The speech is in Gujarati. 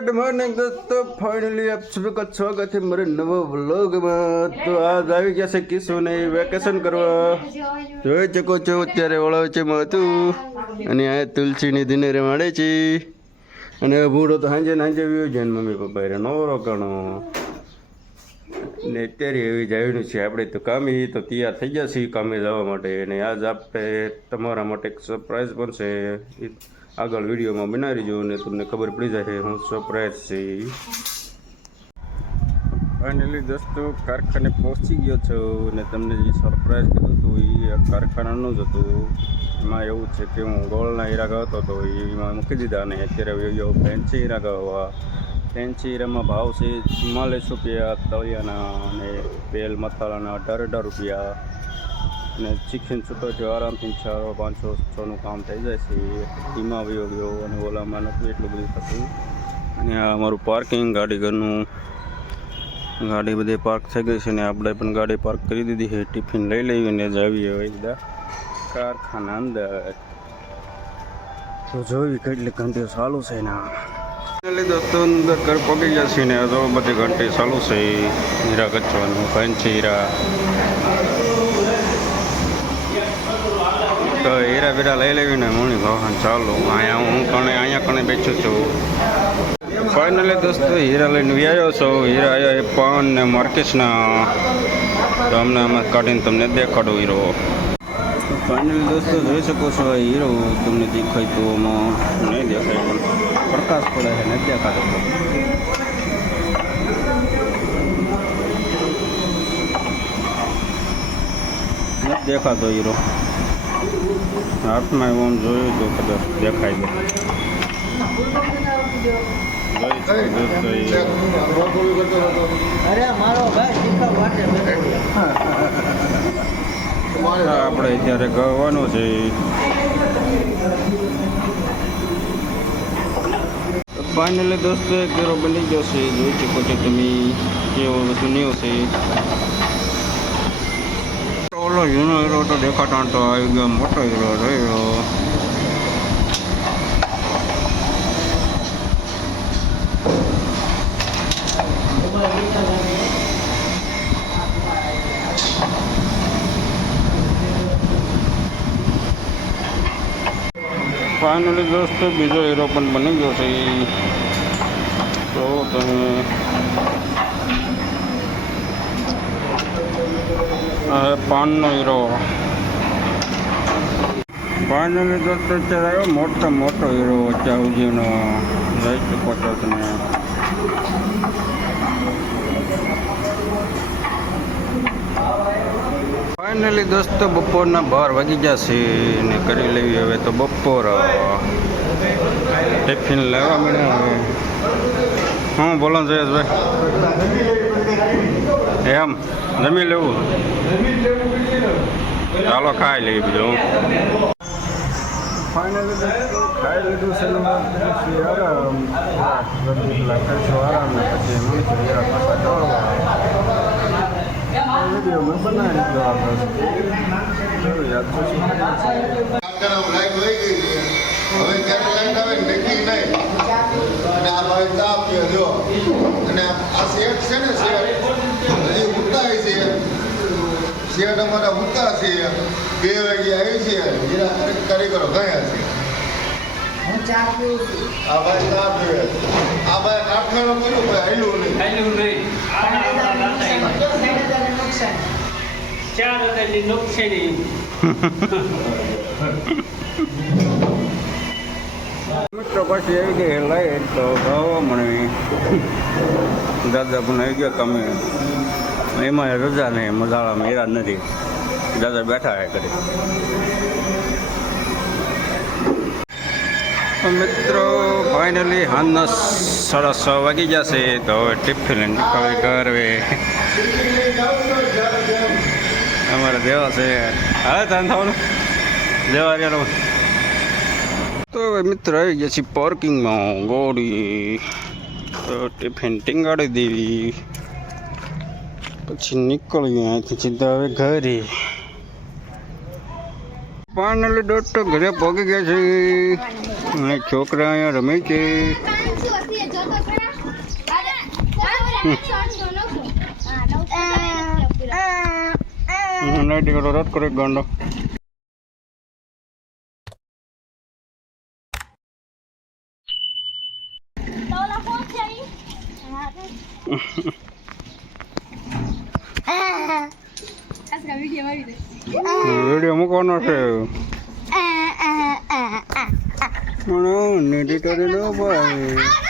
गुड मॉर्निंग दोस्तों, फाइनली आप सभी का स्वागत है मेरे नवा व्लॉग में। तो आज આવી ગયા છે કિશોને વેકેશન કરવા। જોઈ શકો છો અત્યારે ઓળાવ છે માતું અને આ તુલસીની દિને રમાડે છે અને ભૂડો તો સાંજે વ્યુ છે ને મમ્મી પપ્પા રે નવરો કણો ને અત્યારે એવી જાવ્યું છે। આપણે તો કામે તો તૈયાર થઈ ગયા છીએ કામે જવા માટે અને આજ આપણે તમારા માટે એક સરપ્રાઈઝ પણ છે। આગળ વિડીયોમાં બનાવી જો ને તમને ખબર પડી જશે હું સરપ્રાઈઝ છે। ફાઇનલી દોસ્તો કારખાને પહોંચી ગયો છું અને તમને જે સરપ્રાઈઝ કીધું હતું એ કારખાનાનું જ હતું। એમાં એવું છે કે હું ગોળના હીરા ગયો હતો એમાં મૂકી દીધા અને અત્યારે ગયો ફેન્સી હીરા ગવા। ફેન્સી હીરામાં ભાવ છે 44 રૂપિયા તળિયાના અને બેલ મસાલાના 18 રૂપિયા અને શિક્ષણ છૂટો છે આરામથી 500-600 કામ થઈ જાય છે। એમાં વયો ગયો અને ઓલામાં નથી એટલું બધું થતું। અને આ અમારું પાર્કિંગ ગાડી ઘરનું ગાડી બધી પાર્ક થઈ ગઈ છે ને આપણે પણ ગાડી પાર્ક કરી દીધી છે। ટિફિન લઈ લઈને જ આવીએ હવે બધા કારખાના અંદર તો જોઈ કેટલી ઘંટીઓ ચાલુ છે ને દોસ્તો અંદર ઘર પગી ગયા છે ને તો બધી ઘંટી ચાલુ છે હીરા ગચવાનું ફેન્સી હીરા તો હીરા બીરા લઈ લેવીને મોણી ભાવન ચાલો અહીંયા કણે બેઠું છું। ફાઇનલી દોસ્તો હીરા લઈને આવ્યો છો। હીરા આવ્યા એ પાન ને માર્કેટના તો અમને આમાં કાઢીને તમને દેખાડો હીરો। ફાઇનલી દોસ્તો જોઈ શકો છો હીરો તમને દેખાય તો આમાં નહીં દેખાય પણ પ્રકાશ પડે છે નથી દેખાતો। નથી દેખાતો હીરો હાથમાં એમ જોયું તો કદાચ દેખાય તો આપણે અત્યારે ગવાનું છે। ફાઇનલી દોસ્તો એક હીરો બની ગયો છે જોઈ શકો છો તમે કેવો જૂનો છે। ઓલો જૂનો હીરો તો દેખાતા તો આવી ગયો મોટો હીરો રહ્યો। ફાઇનલી દોસ્તો બીજો હીરો પણ બની ગયો છે તો તમે પાનનો હીરો। ફાઇનલી દોસ્તો અત્યારે આવ્યો મોટો હીરો અત્યાર સુધીનો લઈ શકો છો તમે। ફાઇનલી દોસ્તો બપોરના 12 વાગી ગયા છે ને કરી લેવી હવે તો બપોર ટિફિન લેવા મળ્યા હવે હું બોલો જયેશભાઈ એમ જમી લેવું ચાલો ખાઈ લઈએ બીજું। ફાઇનલી દોસ્તો ખાઈ લીધું છે આરામ આરામ ને પછી વિડીયો મેં બનાવી દીધો આપણે યાદ હવે ક્યારે લાઈટ આવે ને નક્કી નહીં અને આ ભાઈ ચા પીએ જો અને આ શેઠ છે ને શેઠ હજી ઉઠતા છે શેઠ અમારા ઉઠતા છે 2 વાગે આવી છે હીરા કારીગરો ગયા છે હું ચા પીઉં છું આ ભાઈ ચા પીવે આ ભાઈ કારખાનો કર્યું ભાઈ હાલ્યું નહીં મિત્રો પછી આવી ગઈ લાઈટ તો ગાવા મળવી દાદા પણ આવી ગયા તમે એમાં રજા નહીં મજાળામાં હેરા નથી દાદા બેઠા હે કરી। મિત્રો ફાઇનલી હાલના 6:30 વાગી જશે તો હવે ટિફિન નીકળી ઘરે અમારા દેવા છે હા તાન થવાનું દેવા રહ્યા તો હવે મિત્ર આવી ગયા છીએ પાર્કિંગમાં ગોળી તો ટિફિન ટીંગાડી દેવી પછી નીકળ્યું અહીંથી સીધા હવે ઘરે। ફાઇનલી દોસ્તો ઘરે પહોંચી ગયા છે અને છોકરા અહીંયા રમે છે। નાઈટી કરો રદ કરો એક ગાંડો વિડીયો મૂકવાનો છે નાઈટી કરી દો ભાઈ